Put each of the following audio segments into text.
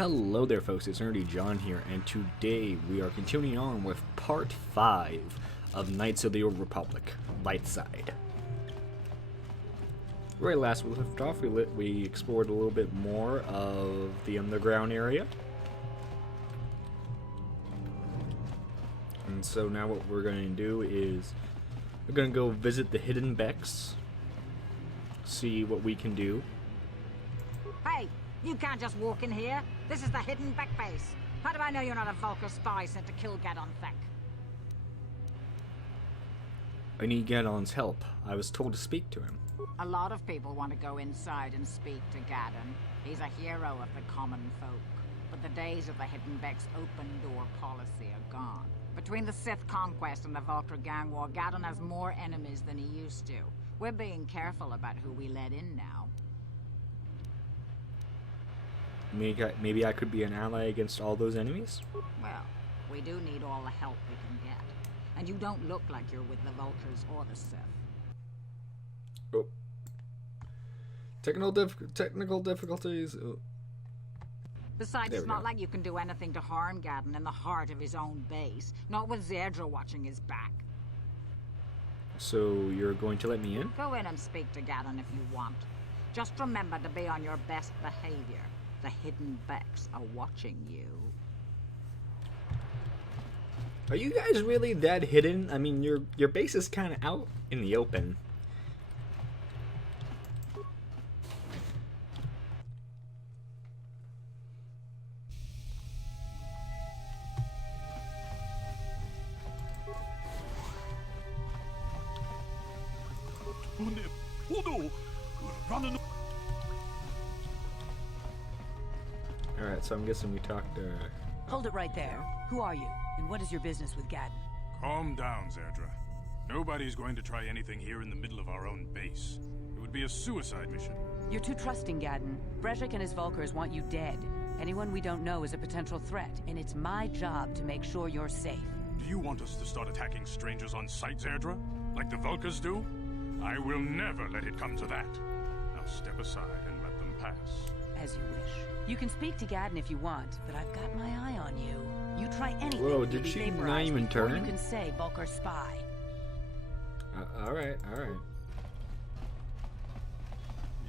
Hello there folks, it's Nerdy John here, and today we are continuing on with part 5 of Knights of the Old Republic, Lightside. Right, last we left off, we explored a little bit more of the underground area. And so now what we're going to do is, we're going to go visit the Hidden Becks, see what we can do. Hey, you can't just walk in here. This is the Hidden Beck base. How do I know you're not a Vulkar spy sent to kill Gadon Thek? I need Gadon's help. I was told to speak to him. A lot of people want to go inside and speak to Gadon. He's a hero of the common folk. But the days of the Hidden Beck's open-door policy are gone. Between the Sith conquest and the Vulkar gang war, Gadon has more enemies than he used to. We're being careful about who we let in now. Maybe I could be an ally against all those enemies? Well, we do need all the help we can get. And you don't look like you're with the Vulkars or the Sith. Oh. Technical difficulties. Oh. Besides, it's not like you can do anything to harm Gadon in the heart of his own base. Not with Zerdra watching his back. So you're going to let me in? Go in and speak to Gadon if you want. Just remember to be on your best behavior. The Hidden Becks are watching you. Are you guys really that hidden? I mean, your base is kind of out in the open. Alright, so I'm guessing we talked to... Hold it right there. Who are you? And what is your business with Gadon? Calm down, Zerdra. Nobody's going to try anything here in the middle of our own base. It would be a suicide mission. You're too trusting, Gadon. Brejik and his Vulkars want you dead. Anyone we don't know is a potential threat, and it's my job to make sure you're safe. Do you want us to start attacking strangers on sight, Zerdra? Like the Vulkars do? I will never let it come to that. Now step aside and let them pass. As you wish. You can speak to Gadon if you want, but I've got my eye on you. You try anything. Whoa, did she not even turn? You can say Vulkar spy. Alright.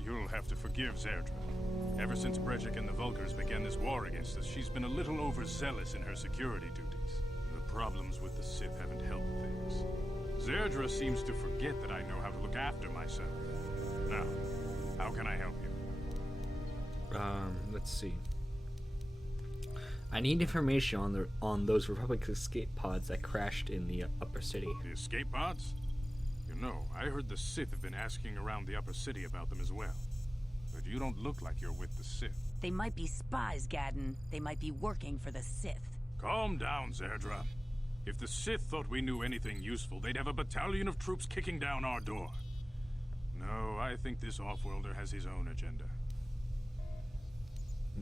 You'll have to forgive Zerdra. Ever since Brejik and the Vulkars began this war against us, she's been a little overzealous in her security duties. The problems with the Sith haven't helped things. Zerdra seems to forget that I know how to look after myself. Now, how can I help you? Let's see. I need information on those Republic escape pods that crashed in the upper city. The escape pods? You know, I heard the Sith have been asking around the upper city about them as well. But you don't look like you're with the Sith. They might be spies, Gadon. They might be working for the Sith. Calm down, Zerdra. If the Sith thought we knew anything useful, they'd have a battalion of troops kicking down our door. No, I think this off-worlder has his own agenda.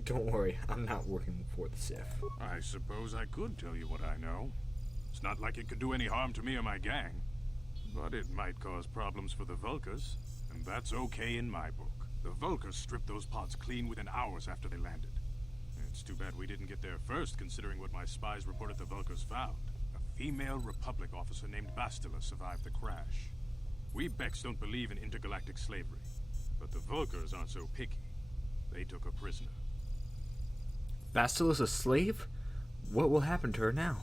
Don't worry, I'm not working for the Sith. I suppose I could tell you what I know. It's not like it could do any harm to me or my gang. But it might cause problems for the Vulkars, and that's okay in my book. The Vulkars stripped those pods clean within hours after they landed. It's too bad we didn't get there first, considering what my spies reported the Vulkars found. A female Republic officer named Bastila survived the crash. We Becks don't believe in intergalactic slavery, but the Vulkars aren't so picky. They took her prisoner. Bastila's a slave? What will happen to her now?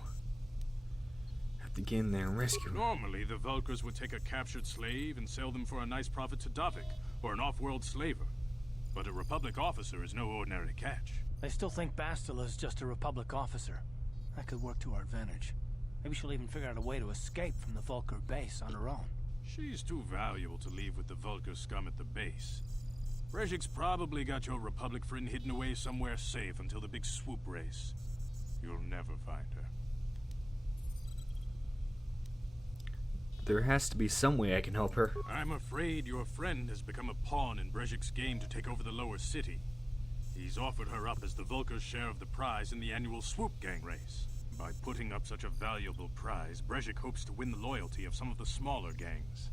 Have to get in there and rescue her. Normally, the Vulkars would take a captured slave and sell them for a nice profit to Davik, or an off-world slaver. But a Republic officer is no ordinary catch. I still think Bastila's just a Republic officer. That could work to our advantage. Maybe she'll even figure out a way to escape from the Vulkar base on her own. She's too valuable to leave with the Vulkar scum at the base. Brejik's probably got your Republic friend hidden away somewhere safe until the big swoop race. You'll never find her. There has to be some way I can help her. I'm afraid your friend has become a pawn in Brejik's game to take over the lower city. He's offered her up as the Vulkar's share of the prize in the annual swoop gang race. By putting up such a valuable prize, Brejik hopes to win the loyalty of some of the smaller gangs.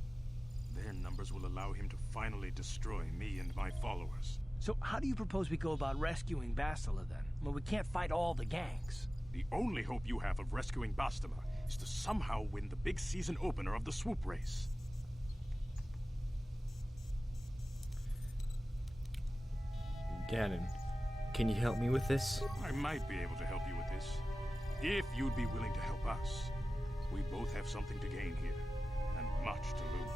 Their numbers will allow him to finally destroy me and my followers. So how do you propose we go about rescuing Bastila then? Well, we can't fight all the gangs. The only hope you have of rescuing Bastila is to somehow win the big season opener of the swoop race. Ganon, can you help me with this? I might be able to help you with this, if you'd be willing to help us. We both have something to gain here, and much to lose.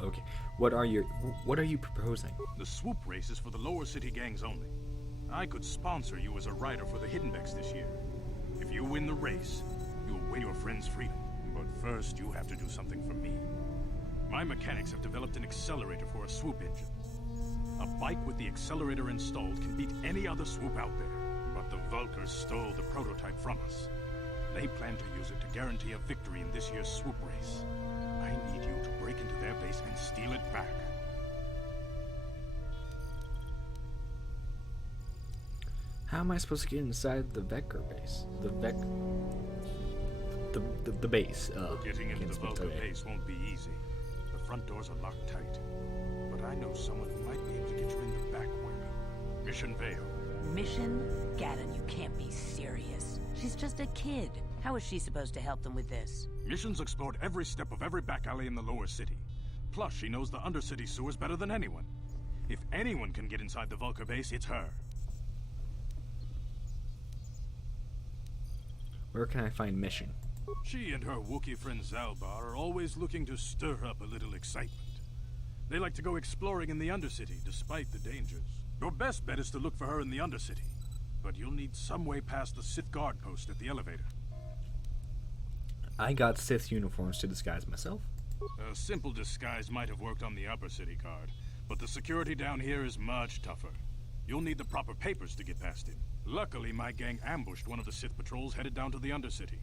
Okay. What are you proposing? The swoop race is for the lower city gangs only. I could sponsor you as a rider for the Hiddenbecks this year. If you win the race, you'll win your friend's freedom. But first, you have to do something for me. My mechanics have developed an accelerator for a swoop engine. A bike with the accelerator installed can beat any other swoop out there. But the Vulkars stole the prototype from us. They plan to use it to guarantee a victory in this year's swoop race. I need you to break into their base and steal it back. How am I supposed to get inside the Vekker base? The base. Getting into can't the speak Vulkar today. base won't be easy. The front doors are locked tight. But I know someone who might be able to get you in the back way. Mission Vale. Mission? Gaddon, you can't be serious. She's just a kid. How is she supposed to help them with this? Mission's explored every step of every back alley in the lower city. Plus, she knows the undercity sewers better than anyone. If anyone can get inside the Vulkar base, it's her. Where can I find Mission? She and her Wookiee friend Zalbar are always looking to stir up a little excitement. They like to go exploring in the Undercity, despite the dangers. Your best bet is to look for her in the Undercity. But you'll need some way past the Sith guard post at the elevator. I got Sith uniforms to disguise myself. A simple disguise might have worked on the upper city guard, but the security down here is much tougher. You'll need the proper papers to get past him. Luckily, my gang ambushed one of the Sith patrols headed down to the Undercity.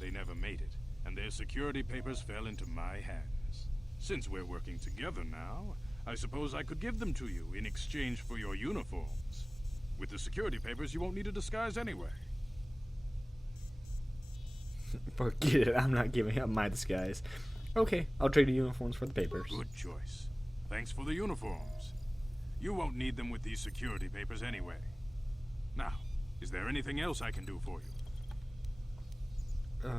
They never made it, and their security papers fell into my hands. Since we're working together now, I suppose I could give them to you in exchange for your uniforms. With the security papers, you won't need a disguise anyway. Forget it, I'm not giving up my disguise. Okay, I'll trade the uniforms for the papers. Good choice. Thanks for the uniforms. You won't need them with these security papers anyway. Now, is there anything else I can do for you?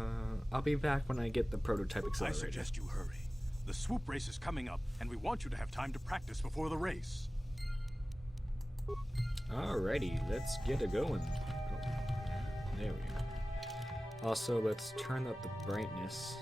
I'll be back when I get the prototype I accelerator. suggest you hurry. The swoop race is coming up, and we want you to have time to practice before the race. Alrighty, let's get it going. Oh, there we go. Also, let's turn up the brightness.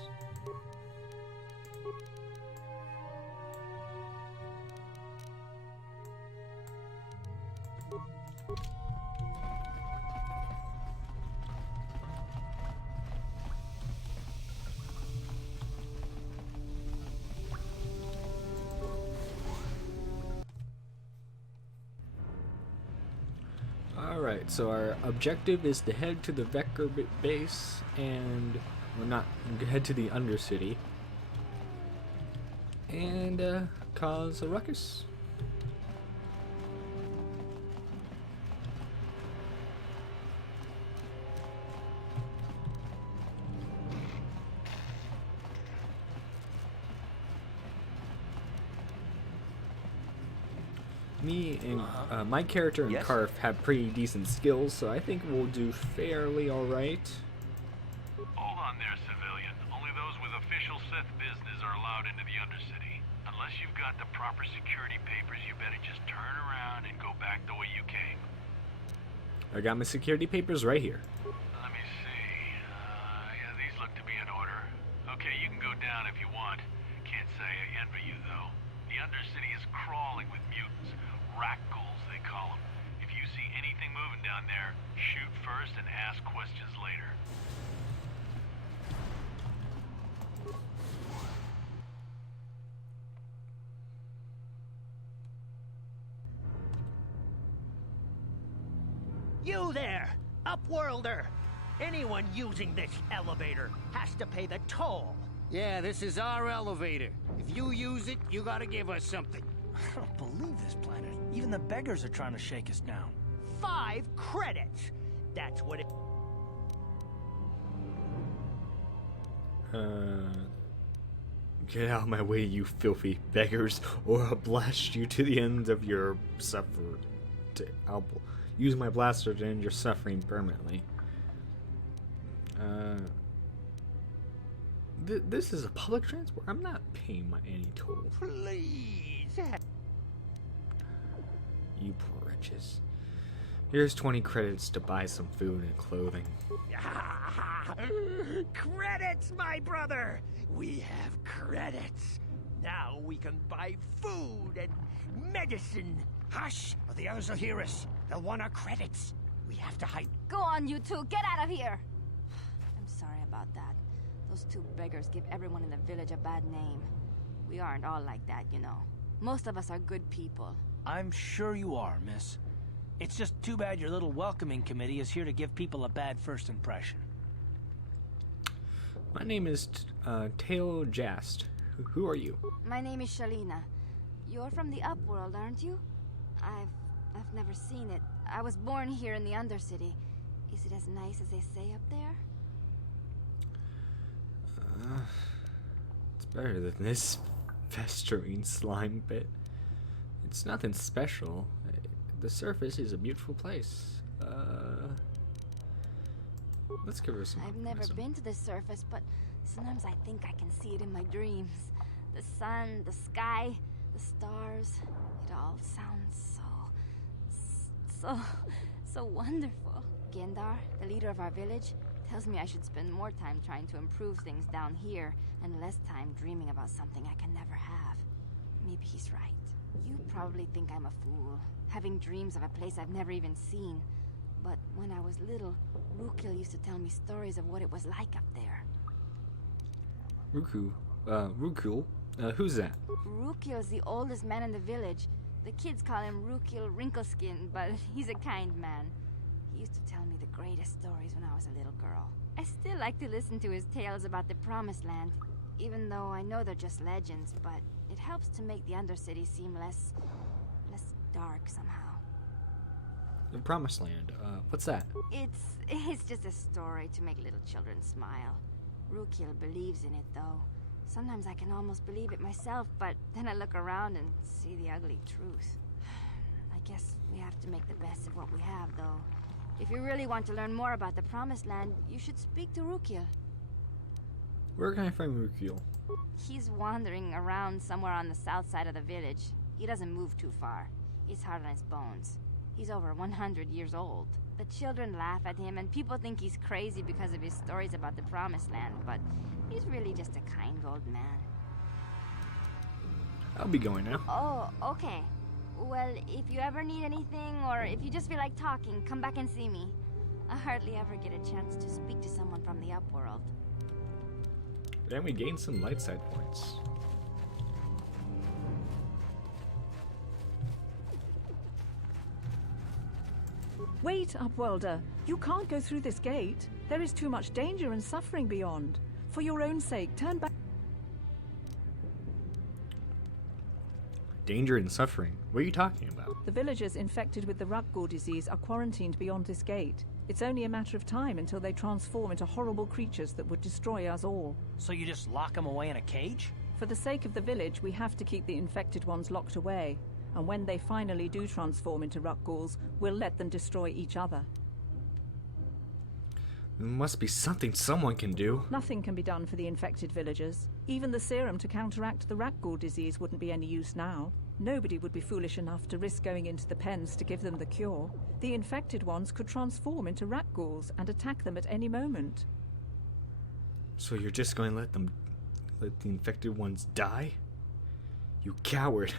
Alright, so our objective is to head to the Vekker base and, well, not head to the Undercity and cause a ruckus. Me and my character and Yes? Karf have pretty decent skills, so I think we'll do fairly alright. Hold on there, civilian. Only those with official Sith business are allowed into the Undercity. Unless you've got the proper security papers, you better just turn around and go back the way you came. I got my security papers right here. Let me see. Yeah, these look to be in order. Okay, you can go down if you want. Can't say I envy you, though. The Undercity is crawling with mutants. Rat ghouls, they call them. If you see anything moving down there, shoot first and ask questions later. You there, Upworlder! Anyone using this elevator has to pay the toll. Yeah, this is our elevator. If you use it, you gotta give us something. I don't believe this planet. Even the beggars are trying to shake us down. 5 credits. That's what it... Get out of my way, you filthy beggars, or I'll blast you to the end of your suffer. I'll use my blaster to end your suffering permanently. This is a public transport. I'm not paying any toll. Please. You poor wretches. Here's 20 credits to buy some food and clothing. Credits, my brother! We have credits. Now we can buy food and medicine. Hush, or the others will hear us. They'll want our credits. We have to hide. Go on, you two. Get out of here. I'm sorry about that. Those two beggars give everyone in the village a bad name. We aren't all like that, you know. Most of us are good people. I'm sure you are, miss. It's just too bad your little welcoming committee is here to give people a bad first impression. My name is Teo Jast. Who are you? My name is Shalina. You're from the Upworld, aren't you? I've never seen it. I was born here in the Undercity. Is it as nice as they say up there? It's better than this festering slime pit. It's nothing special. The surface is a beautiful place. Let's give her some. I've never been to the surface, but sometimes I think I can see it in my dreams. The sun, the sky, the stars. It all sounds so wonderful. Gendar, the leader of our village, tells me I should spend more time trying to improve things down here and less time dreaming about something I can never have. Maybe he's right. You probably think I'm a fool, having dreams of a place I've never even seen. But when I was little, Rukil used to tell me stories of what it was like up there. Rukil? Who's that? Rukil's the oldest man in the village. The kids call him Rukil Wrinkleskin, but he's a kind man. He used to tell me the greatest stories when I was a little girl. I still like to listen to his tales about the Promised Land, even though I know they're just legends, but it helps to make the Undercity seem less dark somehow. The Promised Land. What's that? It's just a story to make little children smile. Rukil believes in it, though. Sometimes I can almost believe it myself, but then I look around and see the ugly truth. I guess we have to make the best of what we have, though. If you really want to learn more about the Promised Land, you should speak to Rukil. Where can I find Rukil? He's wandering around somewhere on the south side of the village. He doesn't move too far. He's hard on his bones. He's over 100 years old. The children laugh at him, and people think he's crazy because of his stories about the Promised Land, but he's really just a kind old man. I'll be going now. Oh, okay. Well, if you ever need anything, or if you just feel like talking, come back and see me. I hardly ever get a chance to speak to someone from the Upworld. Then we gain some light side points. Wait, Upworlder. You can't go through this gate. There is too much danger and suffering beyond. For your own sake, turn back. Danger and suffering? What are you talking about? The villagers infected with the Rakghoul disease are quarantined beyond this gate. It's only a matter of time until they transform into horrible creatures that would destroy us all. So you just lock them away in a cage? For the sake of the village, we have to keep the infected ones locked away. And when they finally do transform into Rakghouls, we'll let them destroy each other. There must be something someone can do. Nothing can be done for the infected villagers. Even the serum to counteract the Rakghoul disease wouldn't be any use now. Nobody would be foolish enough to risk going into the pens to give them the cure. The infected ones could transform into Rakghouls and attack them at any moment. So you're just going to let the infected ones die? You coward.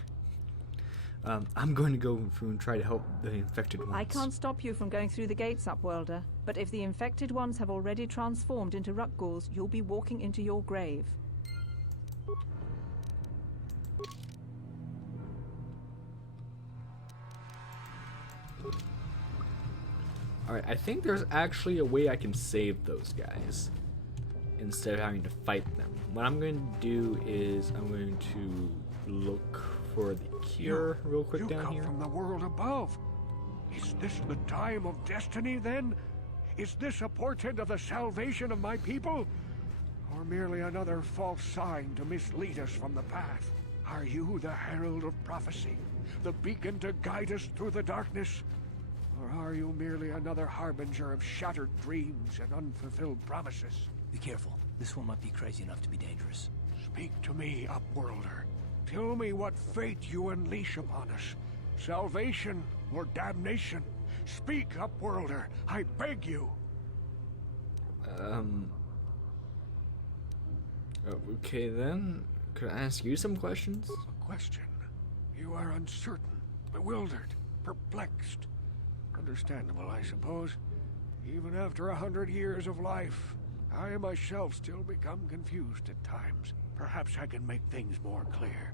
I'm going to go through and try to help the infected ones. I can't stop you from going through the gates, Upworlder. But if the infected ones have already transformed into Rakghouls, you'll be walking into your grave. Alright, I think there's actually a way I can save those guys instead of having to fight them. What I'm going to do is I'm going to look for the cure real quick down here. You come from the world above. Is this the time of destiny then? Is this a portent of the salvation of my people? Or merely another false sign to mislead us from the path? Are you the herald of prophecy, the beacon to guide us through the darkness? Or are you merely another harbinger of shattered dreams and unfulfilled promises? Be careful. This one might be crazy enough to be dangerous. Speak to me, Upworlder. Tell me what fate you unleash upon us. Salvation or damnation? Speak, Upworlder. I beg you. Okay then. Could I ask you some questions? A question. You are uncertain, bewildered, perplexed. Understandable, I suppose. Even after 100 years of life, I myself still become confused at times. Perhaps I can make things more clear.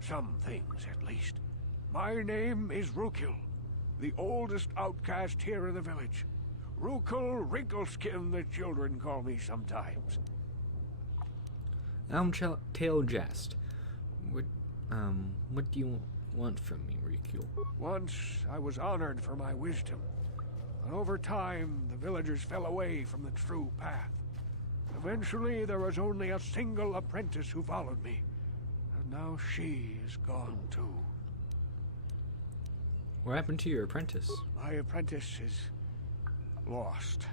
Some things, at least. My name is Rukil, the oldest outcast here in the village. Rukil Wrinkleskin, the children call me sometimes. Tail Jest. What do you want from me, Rukil? Once I was honored for my wisdom, but over time the villagers fell away from the true path. Eventually there was only a single apprentice who followed me, and now she is gone too. What happened to your apprentice? My apprentice is lost.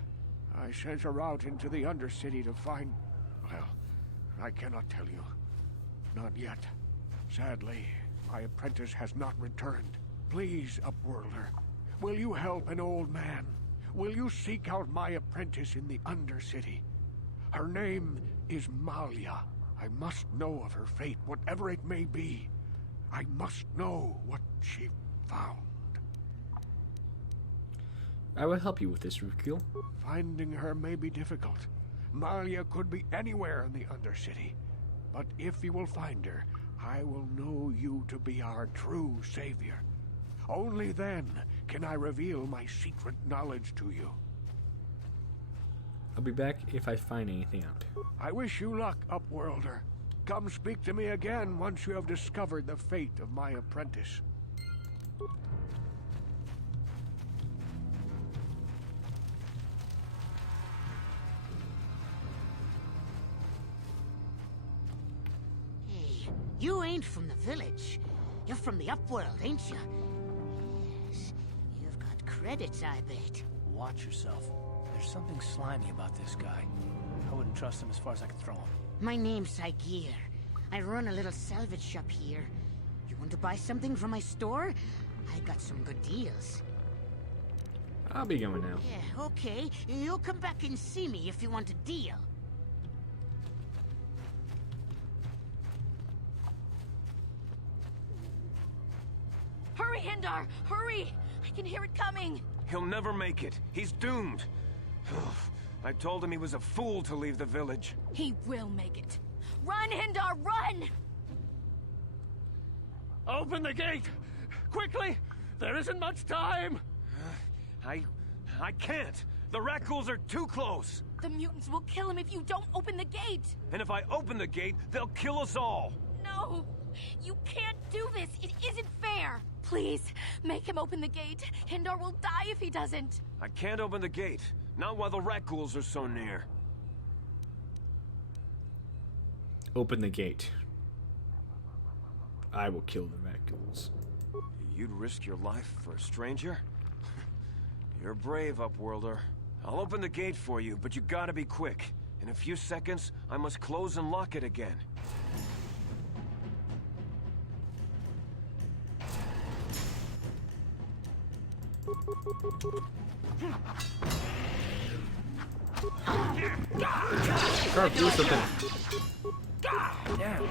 I sent her out into the Undercity to find... well, I cannot tell you. Not yet. Sadly, my apprentice has not returned. Please, Upworlder, will you help an old man? Will you seek out my apprentice in the Undercity? Her name is Malia. I must know of her fate, whatever it may be. I must know what she found. I will help you with this, Rukil. Finding her may be difficult. Malia could be anywhere in the Undercity. But if you will find her, I will know you to be our true savior. Only then can I reveal my secret knowledge to you. I'll be back if I find anything out. I wish you luck, Upworlder. Come speak to me again once you have discovered the fate of my apprentice. Hey, you ain't from the village. You're from the Upworld, ain't you? Yes. You've got credits, I bet. Watch yourself. There's something slimy about this guy. I wouldn't trust him as far as I could throw him. My name's Saigir. I run a little salvage shop here. You want to buy something from my store? I got some good deals. I'll be going now. Yeah, okay. You'll come back and see me if you want a deal. Hurry, Hindar! Hurry! I can hear it coming! He'll never make it. He's doomed. I told him he was a fool to leave the village. He will make it. Run, Hindar, run! Open the gate! Quickly! There isn't much time! I can't. The Rakghouls are too close. The mutants will kill him if you don't open the gate! And if I open the gate, they'll kill us all. No! You can't do this! It isn't fair! Please, make him open the gate. Hindar will die if he doesn't. I can't open the gate. Not while the Rakghouls are so near. Open the gate. I will kill the Rakghouls. You'd risk your life for a stranger? You're brave, Upworlder. I'll open the gate for you, but you gotta be quick. In a few seconds, I must close and lock it again. Carve, do something. Damn.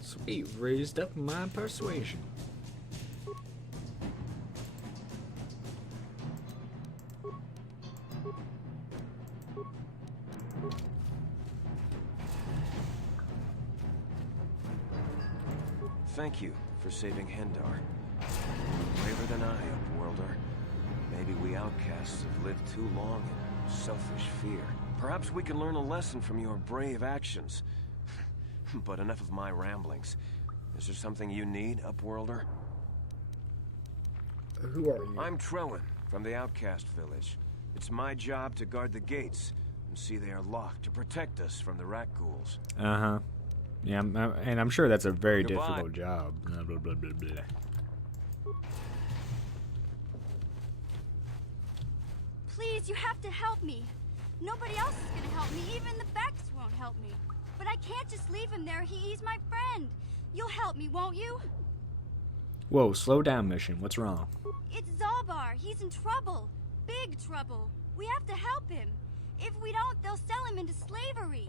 Sweet, raised up my persuasion. Thank you for saving Hindar. Braver than I, Upworlder. Maybe we outcasts have lived too long in selfish fear. Perhaps we can learn a lesson from your brave actions. But enough of my ramblings. Is there something you need, Upworlder? Who are you? I'm Trellin, from the Outcast Village. It's my job to guard the gates and see they are locked to protect us from the rat ghouls. Uh-huh. Yeah, and I'm sure that's a very Goodbye. difficult job. Blah, blah, blah, blah, blah. Please, you have to help me. Nobody else is gonna help me. Even the Becks won't help me. But I can't just leave him there. He's my friend. You'll help me, won't you? Whoa, slow down, Mission. What's wrong? It's Zalbar. He's in trouble. Big trouble. We have to help him. If we don't, they'll sell him into slavery.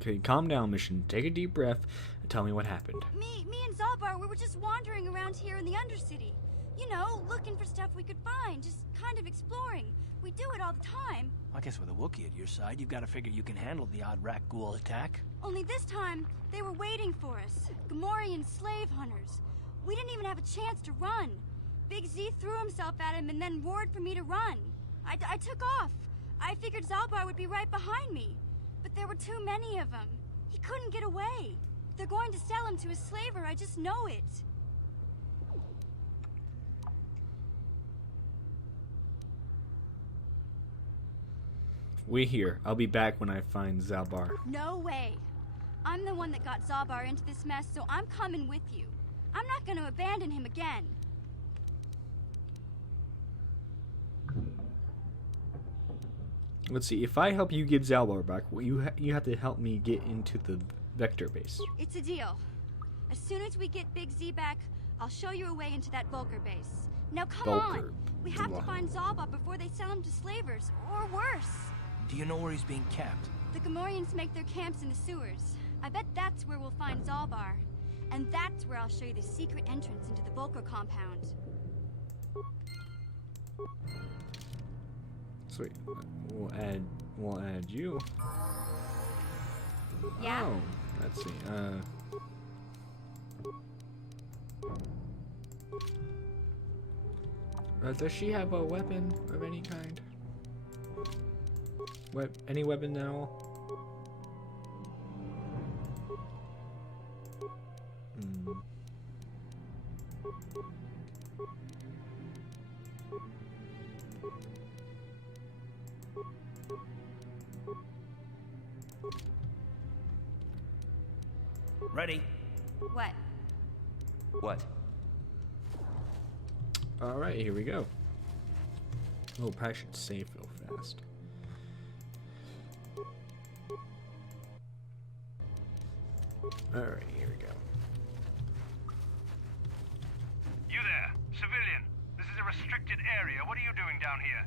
Okay, calm down, Mission. Take a deep breath and tell me what happened. Me and Zalbar, we were just wandering around here in the Undercity. You know, looking for stuff we could find, just kind of exploring. We do it all the time. I guess with a Wookiee at your side, you've got to figure you can handle the odd rat ghoul attack. Only this time, they were waiting for us. Gamorrean slave hunters. We didn't even have a chance to run. Big Z threw himself at him and then roared for me to run. I took off. I figured Zalbar would be right behind me. But there were too many of them. He couldn't get away. They're going to sell him to a slaver, I just know it. Wait here. I'll be back when I find Zalbar. No way. I'm the one that got Zalbar into this mess, so I'm coming with you. I'm not going to abandon him again. Let's see. If I help you get Zalbar back, well, you have to help me get into the Vector base. It's a deal. As soon as we get Big Z back, I'll show you a way into that Vulcar base. Now come on. We have to find Zalbar before they sell him to slavers, or worse. Do you know where he's being kept? The Gamorreans make their camps in the sewers. I bet that's where we'll find Zalbar. And that's where I'll show you the secret entrance into the Vulcar compound. Sweet. We'll add you. Yeah? Oh, let's see. Does she have a weapon of any kind? Any weapon now? Ready? What? What? Alright, here we go. Oh, probably should save real fast. Alright, here we go. You there, civilian. This is a restricted area. What are you doing down here?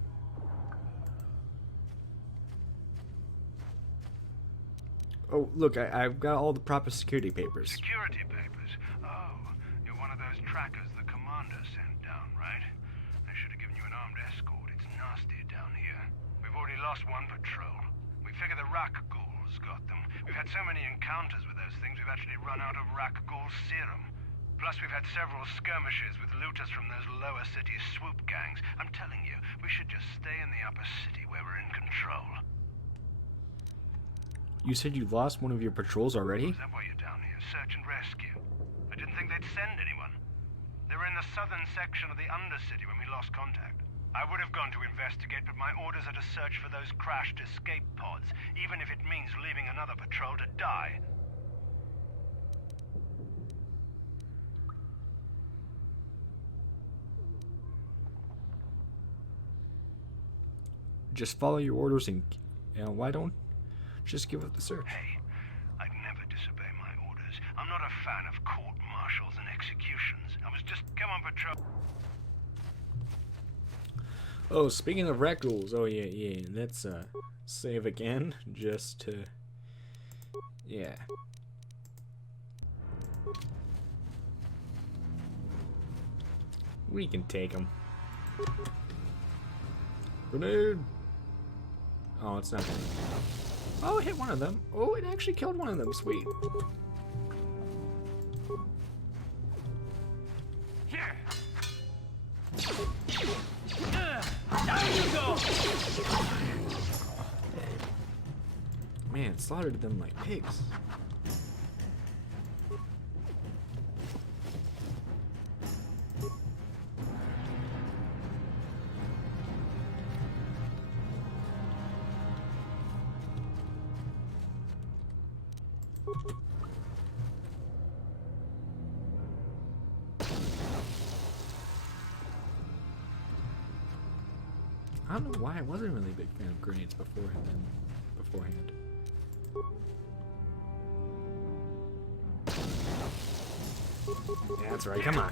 Oh, look, I've got all the proper security papers. Security papers? Oh, you're one of those trackers the commander sent down, right? They should have given you an armed escort. It's nasty down here. We've already lost one patrol. We figure the Rak ghouls got them. We've had so many encounters with those things, we've actually run out of Rak ghoul serum. Plus, we've had several skirmishes with looters from those lower city swoop gangs. I'm telling you, we should just stay in the upper city where we're in control. You said you lost one of your patrols already? Is that why you're down here? Search and rescue? I didn't think they'd send anyone. They were in the southern section of the Undercity when we lost contact. I would have gone to investigate, but my orders are to search for those crashed escape pods, even if it means leaving another patrol to die. Just follow your orders and why don't just give up the search? Hey, I'd never disobey my orders. I'm not a fan of court-martials and executions. I was just come on patrol. Oh, speaking of rat ghouls, oh yeah, let's save again, just to, yeah. We can take them. Grenade! Oh, it's not gonna. Oh, it hit one of them. Oh, it actually killed one of them. Sweet. Down you go! Man, slaughtered them like pigs. I don't know why I wasn't really a big fan of grenades beforehand. Yeah, that's right, come on.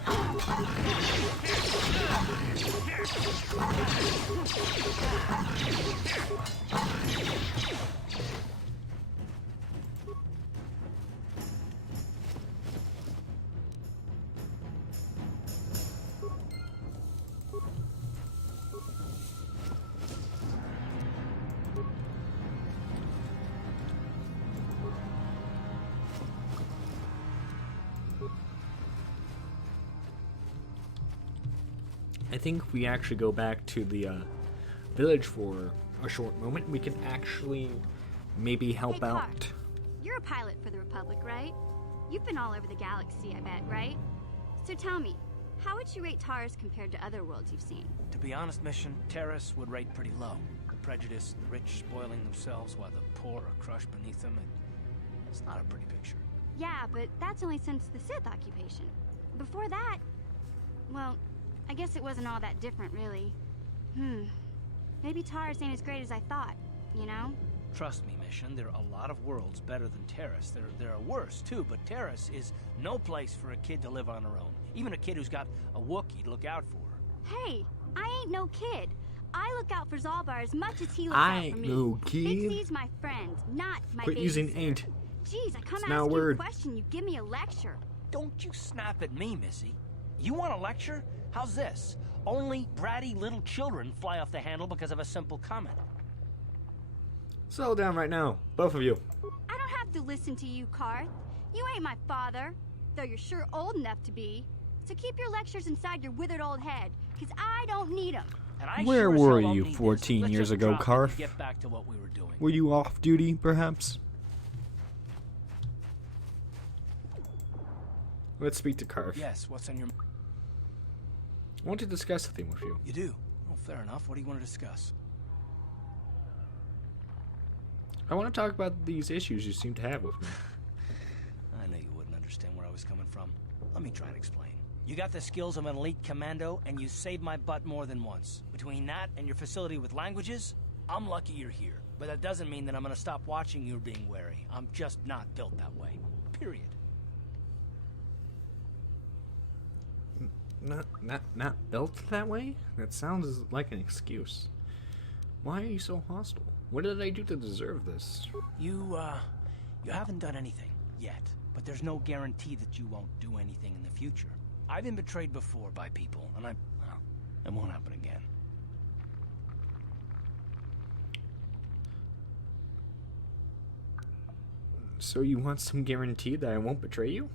I think if we actually go back to the village for a short moment, we can actually maybe help Hey, Clark, out. You're a pilot for the Republic, right? You've been all over the galaxy, I bet, right? So tell me, how would you rate Taurus compared to other worlds you've seen? To be honest, Mission, Terrace would rate pretty low. The prejudice, the rich spoiling themselves while the poor are crushed beneath them, it's not a pretty picture. Yeah, but that's only since the Sith occupation. Before that, well, I guess it wasn't all that different, really. Maybe Taurus ain't as great as I thought, you know? Trust me, Mission, there are a lot of worlds better than Terrace. There are worse, too, but Terrace is no place for a kid to live on her own. Even a kid who's got a Wookiee to look out for. Hey, I ain't no kid. I look out for Zalbar as much as he looks out for me. No kid. Big C's my friend, not my Quit using babysitter. ain't. Jeez, I come It's not a ask you a word. question, you give me a lecture. Don't you snap at me, Missy. You want a lecture? How's this? Only bratty little children fly off the handle because of a simple comment. Settle down right now, both of you. I don't have to listen to you, Karth. You ain't my father, though you're sure old enough to be. So keep your lectures inside your withered old head, because I don't need them. And I Where sure as were hell don't you need this. 14 Let's years just ago, drop it and Karth? Get back to what we were doing. Were you off duty, perhaps? Let's speak to Karth. Yes, what's on your... I want to discuss something with you. You do? Well, fair enough. What do you want to discuss? I want to talk about these issues you seem to have with me. I knew you wouldn't understand where I was coming from. Let me try and explain. You got the skills of an elite commando, and you saved my butt more than once. Between that and your facility with languages, I'm lucky you're here. But that doesn't mean that I'm gonna stop watching you being wary. I'm just not built that way. Period. Not built that way? That sounds like an excuse. Why are you so hostile? What did I do to deserve this? You haven't done anything yet, but there's no guarantee that you won't do anything in the future. I've been betrayed before by people, and well, it won't happen again. So you want some guarantee that I won't betray you?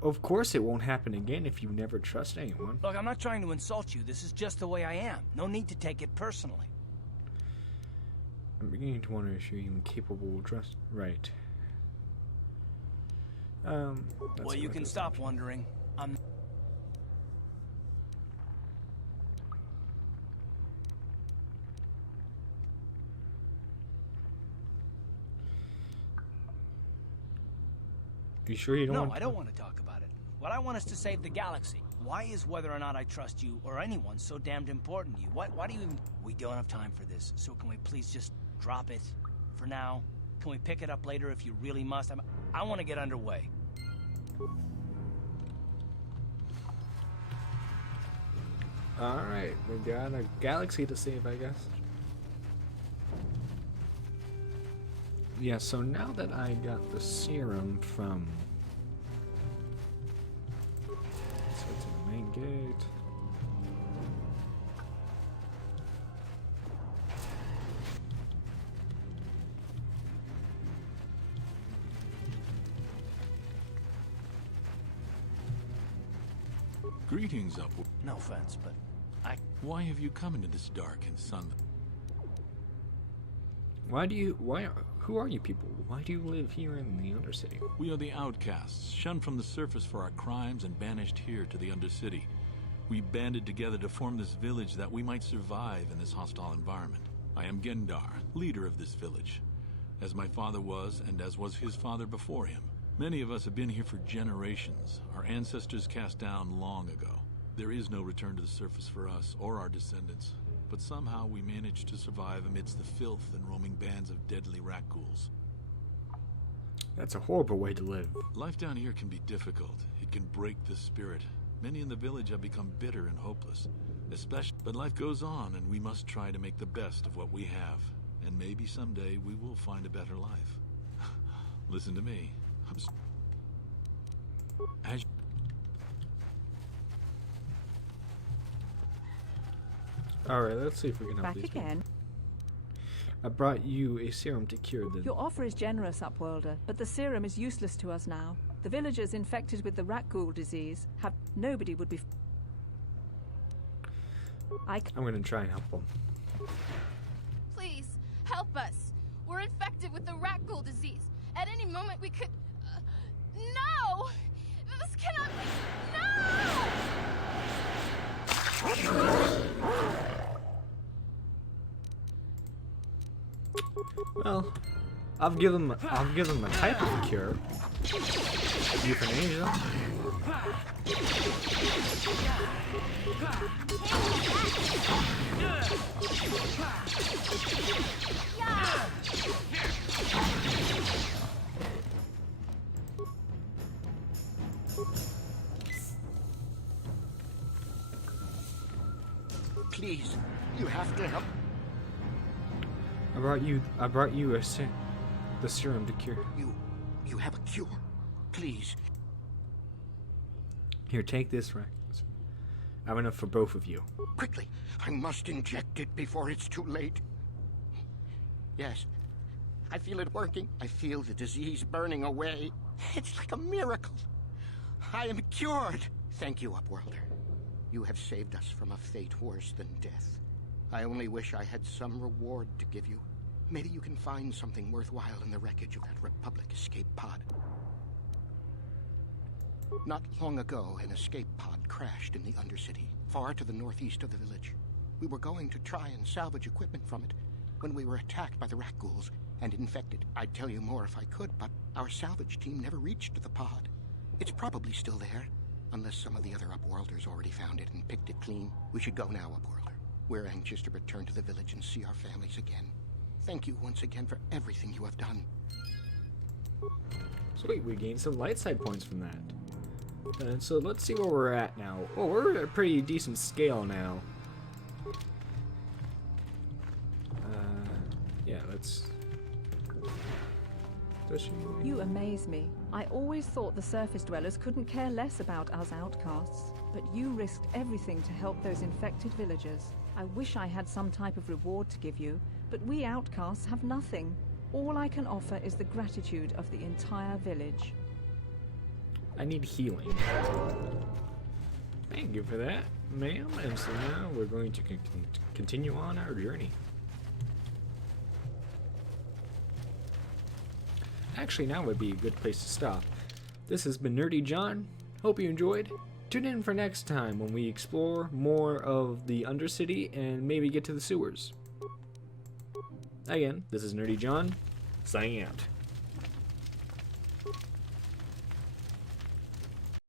Of course it won't happen again if you never trust anyone. Look, I'm not trying to insult you. This is just the way I am. No need to take it personally. I'm beginning to wonder if you're even capable of trust. Right. Well, you can stop wondering. I'm... You sure you don't want No, I don't want to talk about it. What I want is to save the galaxy. Why is whether or not I trust you or anyone so damned important to you? Why do you even... We don't have time for this, so can we please just drop it for now? Can we pick it up later if you really must? I want to get underway. Alright, we got a galaxy to save, I guess. Yeah, so now that I got the serum from... Let's go to the main gate. Greetings, Upward. No offense, but Why have you come into this dark and sunlit... Who are you people? Why do you live here in the Undercity? We are the outcasts, shunned from the surface for our crimes and banished here to the Undercity. We banded together to form this village that we might survive in this hostile environment. I am Gendar, leader of this village, as my father was and as was his father before him. Many of us have been here for generations, our ancestors cast down long ago. There is no return to the surface for us or our descendants, but somehow we managed to survive amidst the filth and roaming bands of deadly rat ghouls. That's a horrible way to live. Life down here can be difficult. It can break the spirit. Many in the village have become bitter and hopeless. But life goes on, and we must try to make the best of what we have. And maybe someday we will find a better life. Listen to me. Alright, let's see if we can help Back these again. people. I brought you a serum to cure the... Your offer is generous, Upworlder, but the serum is useless to us now. The villagers infected with the rat ghoul disease have... Nobody would be... I'm gonna try and help them. Please, help us. We're infected with the rat ghoul disease. At any moment we could... no! This cannot be... No! Well, I'll give them a type of cure. Euthanasia. Please, you have to help. I brought you the serum to cure. You have a cure. Please. Here, take this, Rex. I have enough for both of you. Quickly, I must inject it before it's too late. Yes, I feel it working. I feel the disease burning away. It's like a miracle. I am cured. Thank you, Upworlder. You have saved us from a fate worse than death. I only wish I had some reward to give you. Maybe you can find something worthwhile in the wreckage of that Republic escape pod. Not long ago, an escape pod crashed in the Undercity, far to the northeast of the village. We were going to try and salvage equipment from it when we were attacked by the rat ghouls and infected. I'd tell you more if I could, but our salvage team never reached the pod. It's probably still there, unless some of the other Upworlders already found it and picked it clean. We should go now, Upworlder. We're anxious to return to the village and see our families again. Thank you once again for everything you have done. Sweet, we gained some light side points from that. And so let's see where we're at now. Oh, we're at a pretty decent scale now. Yeah, let's... You amaze me. I always thought the surface dwellers couldn't care less about us outcasts, but you risked everything to help those infected villagers. I wish I had some type of reward to give you, but we outcasts have nothing. All I can offer is the gratitude of the entire village. I need healing. Thank you for that, ma'am. And so now we're going to continue on our journey. Actually, now would be a good place to stop. This has been Nerdy John. Hope you enjoyed. Tune in for next time when we explore more of the Undercity and maybe get to the sewers. Again, this is Nerdy John, signing out.